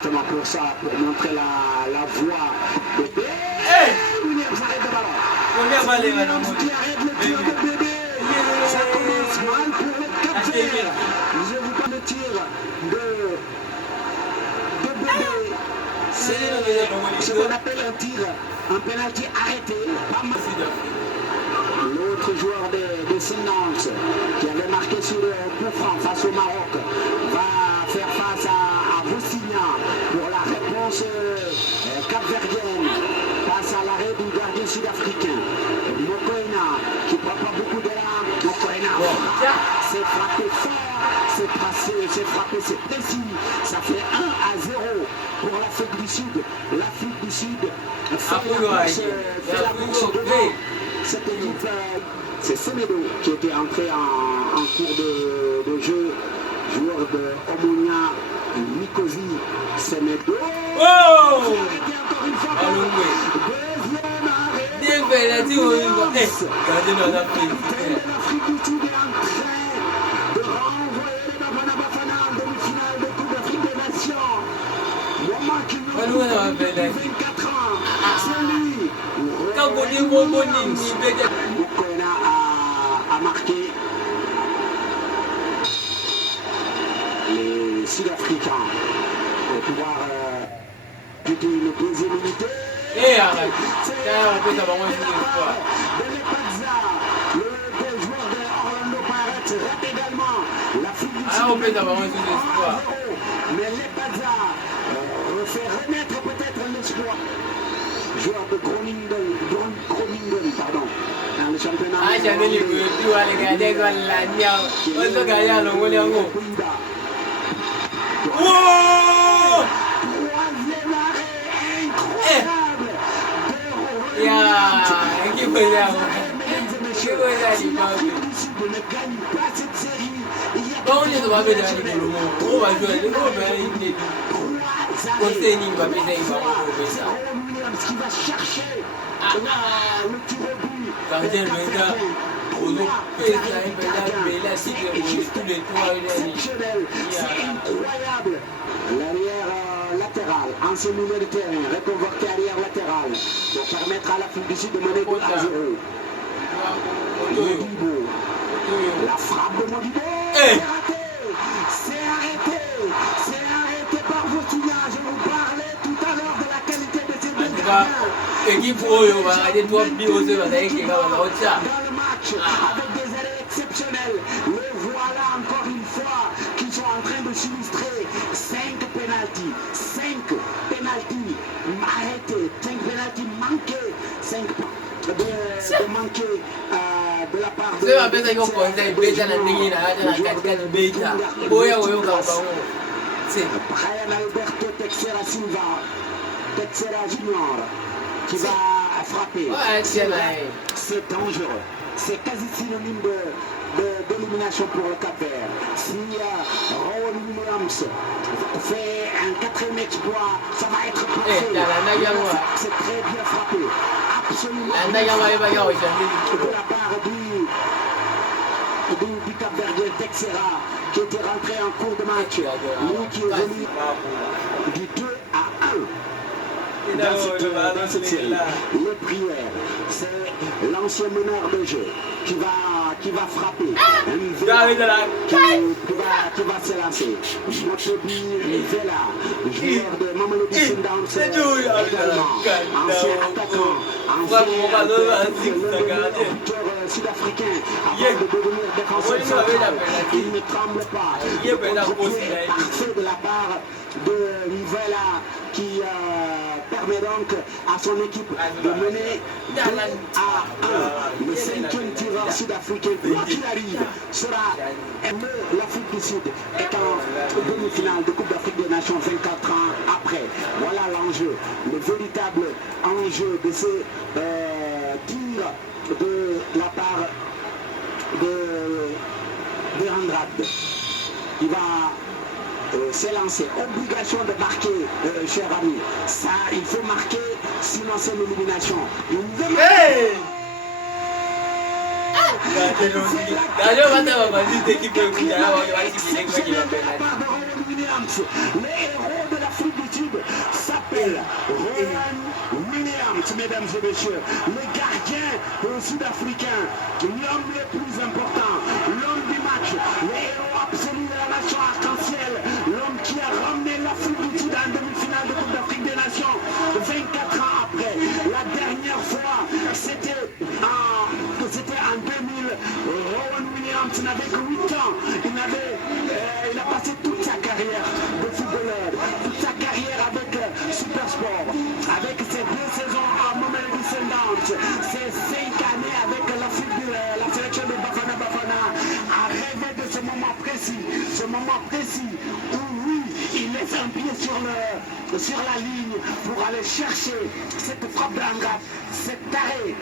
Pour ça, pour montrer la voie de bébé. Williams arrête le ballon. Williams qui arrête le tir de bébé. Ça commence mal pour le Cap-Vert. Je ne vous pas le tir de bébé. C'est ce qu'on appelle un tir, un penalty arrêté. L'autre joueur de Sundance qui avait marqué sur le coup franc face au Maroc va faire face à Bousignan pour la réponse capverdienne face à l'arrêt du gardien sud-africain. Mokoena qui ne prend pas beaucoup d'élan. Mokoena c'est frappé fort, c'est frappé, c'est précis. Ça fait 1-0 pour l'Afrique du Sud. L'Afrique du Sud fait la course devant. Cette équipe, c'est Semedo qui était entré en cours de jeu, joueur de Omonia Nicosie. Semedo qui a arrêté encore une fois. Deuxième arrêt. Le capitaine de l'Afrique du Sud est en train de renvoyer les Bafana Bafana en demi-finale de Coupe d'Afrique des Nations. Moment qui nous a 24 ans. C'est lui. Mokoena a marqué. Les Sud-Africains vont pouvoir quitter une deuxième unité. Le joueur de Orlando Pirates rate également. L'Afrique du Sud. Mais Lepazza fait renaître peut-être l'espoir. Joueur de Groningen, pardon, dans le championnat. Troisième arrêt incroyable de l'Afrique du Sud ne gagne pas cette série. Il y a Williams qui va chercher le tir au but. Exceptionnel, c'est incroyable. L'arrière latéral, ancien milieu de terrain, reconverti arrière latéral pour permettre à l'Afrique du Sud de mener 2-0. Modibo, la frappe de Modibo, c'est arrêté par Bousignan. Je vous parlais tout à l'heure de la qualité de ces deux gardiens. Dans le match, avec des arrêts exceptionnels, le voilà encore une fois qui sont en train de s'illustrer. 5 pénaltys arrêtés, 5 pénaltys manqués, 5 de manquer de la part de Brian Alberto Teixeira Silva, Teixeira Junior qui va frapper. C'est dangereux. C'est quasi synonyme d'élimination pour le Cap-Vert. Si Rowan Williams fait un 4e exploit, ça va être parfait. C'est très bien frappé. Absolument. De la part du Cap-Verdien Teixeira qui était rentré en cours de match. Lui qui est venu du 2-1. Dans cette série, les prières, c'est l'ancien meneur de jeu qui va frapper. Qui va s'élancer. Motobi Vela, joueur de Mamelodi Sundowns également. Ancien attaquant, buteur sud-africain avant de devenir défenseur central. Il ne tremble pas. Le contre-pied parfait de la part de Vela qui permet donc à son équipe de mener 2-1. Le 5e tireur sud-africain, quoi qu'il arrive, sera l'Afrique du Sud est en demi-finale de Coupe d'Afrique des Nations 24 ans après. Voilà l'enjeu, le véritable enjeu de ce tir de la part de Andrade. Il va s'élancer. Obligation de marquer, cher ami. Ça, il faut marquer, sinon c'est l'élimination. Les héros de l'Afrique du Sud s'appelle Rowan Williams, mesdames et messieurs. Le gardien sud-africain, l'homme le plus important, l'homme du match, le héros absolu de la nation arc-en-ciel, l'homme qui a ramené l'Afrique du Sud en demi-finale de Coupe d'Afrique des Nations 24 ans après. La dernière fois, c'était en 2000. Rowan Williams n'avait que 8 ans. Il a passé toute sa carrière de footballeur, toute sa carrière avec Supersport, avec ses 2 saisons à Mamelodi Sundowns, ses 5 années avec la sélection de Bafana Bafana, a rêvé de ce moment précis où oui, il laisse un pied sur la ligne pour aller chercher cette frappe d'Angat, cet arrêt